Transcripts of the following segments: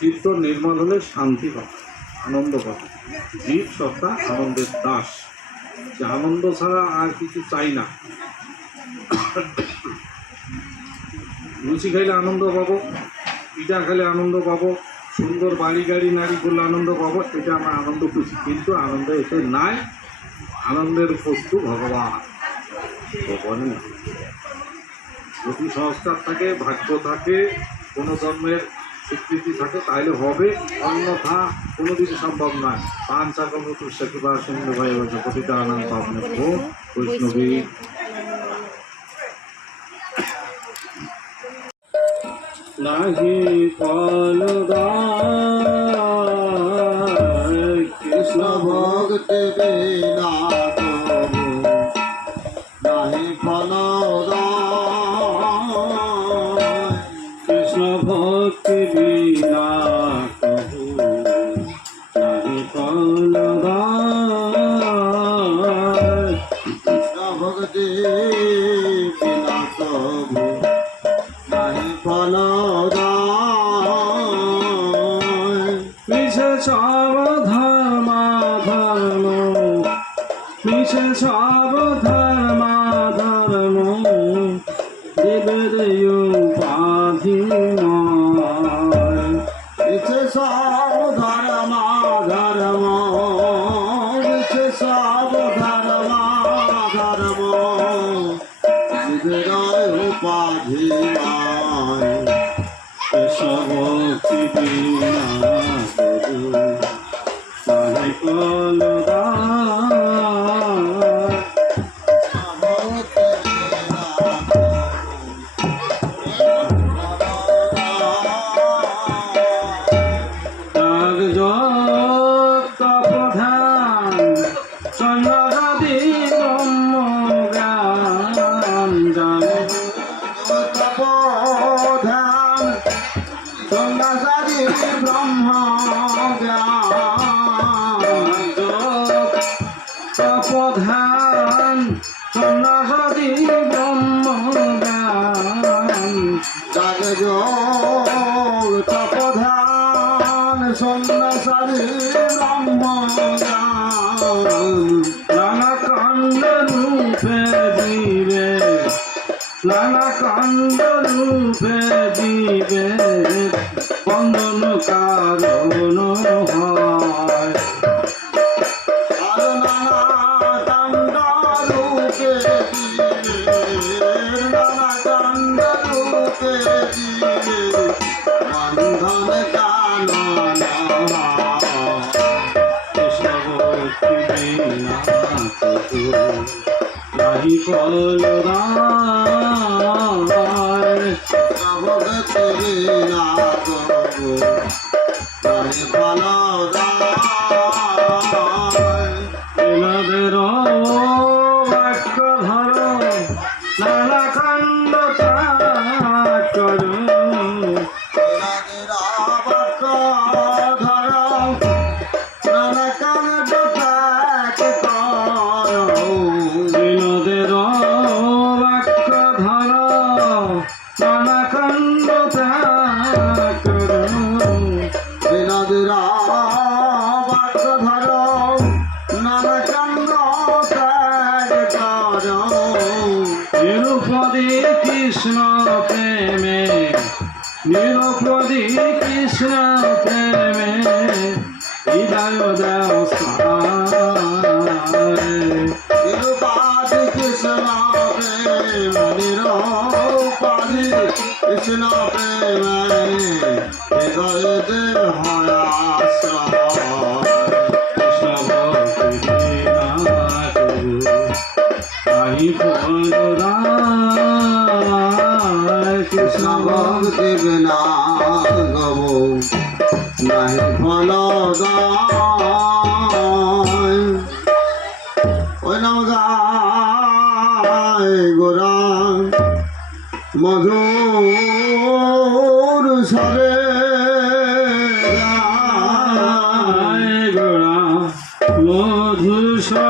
চিত্ত নির্মল হলে শান্তি পাবে, আনন্দ পাবে। জীব সত্তা, আনন্দের দাস। যে আনন্দ ছাড়া আর কিছু চাই না। লুচি খাইলে আনন্দ পাবো, পিঠা খেলে আনন্দ পাবো, সুন্দর বাড়ি গাড়ি, নারী করলে আনন্দ পাবো, এটা আমরা আনন্দ খুশি। কিন্তু আনন্দ এতে নাই, আনন্দের বস্তু ভগবান। ভগবানই না যদি সংস্কার থাকে, ভাগ্য থাকে, কোনো জন্মের স্বীকৃতি থাকে তাহলে হবে। অন্যথা কোনো কিছু সম্ভব নয়। পান শূন্য ভাই হয়েছে প্রতিটা বৈষ্ণবী। কৃষ্ণ ভক্তি ফল নাহি ফল মিশে সব ধর্ম ধর্ম মিশে সব ধর্ম ধর্ম দেবের উপাধি ইচ্ছে সব নাহি চন্দ্রদি ব্রহ্ম জ্ঞান যোগ তপোধান সন্ন্যাসাদি নানা কাণ্ড রূপে দিবে, নানা কাণ্ড রূপে দিবে। বন্দন কারণ হয়। নাহি ফলদায় ভগতি না নিরুপদী কৃষ্ণ প্রেমে নিরুপদী কৃষ্ণ প্রেমে হৃদয় দেও কৃষ্ণ প্রেম হৃদয় দেহ কৃষ্ণ ভক্তি বিনা গব নাহি ফল ওই নাম গায় গোরা মধুর সরে গায় গোড়া মধুসরে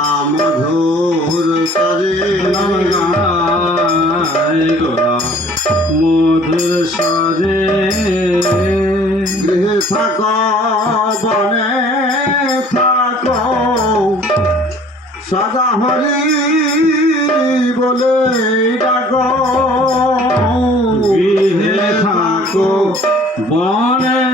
গোরাম ধূর সরে মধুর সরে গৃহে থাক, বনে থাক। সদা হরি বলে ডাক। গৃহে থাকো, বনে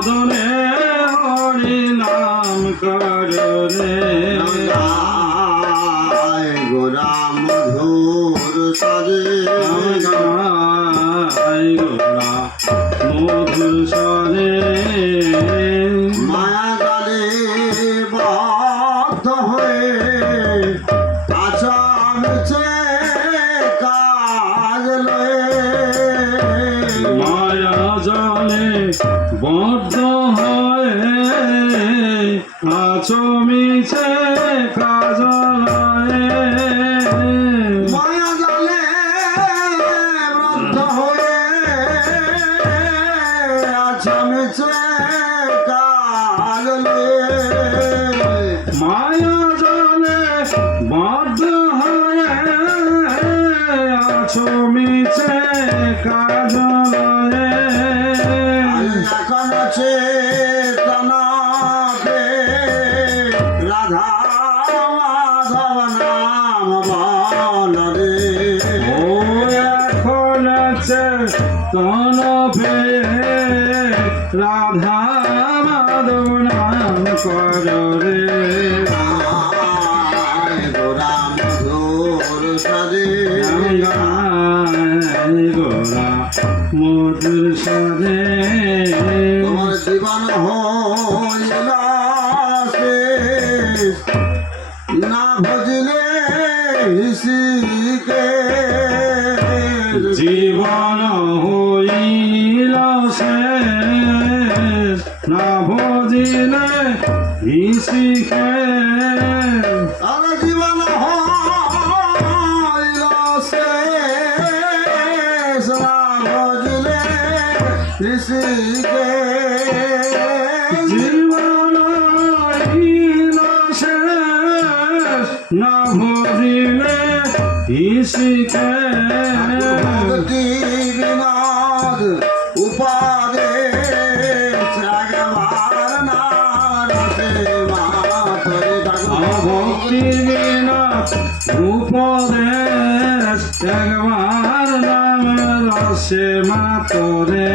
বদনে হরি নাম কর রে। গোরাম ধূর সরে গোরা মধুর সরে মায়া গালে বদ্ধ মিছে কাজ এখন চেতনাকে রাধা মাধব নাম বল রে ও এখন আছে তন রাধা মাধব নাম কর রে না ভজলে হিসিকে জীবন হইল শেষ না ভজিলে হিসিখে বিনোদ উপাদে ত্যাগবার নারসে মাথরে ভক্তি বিনা উপদেশ একবার নাম রসে মাতরে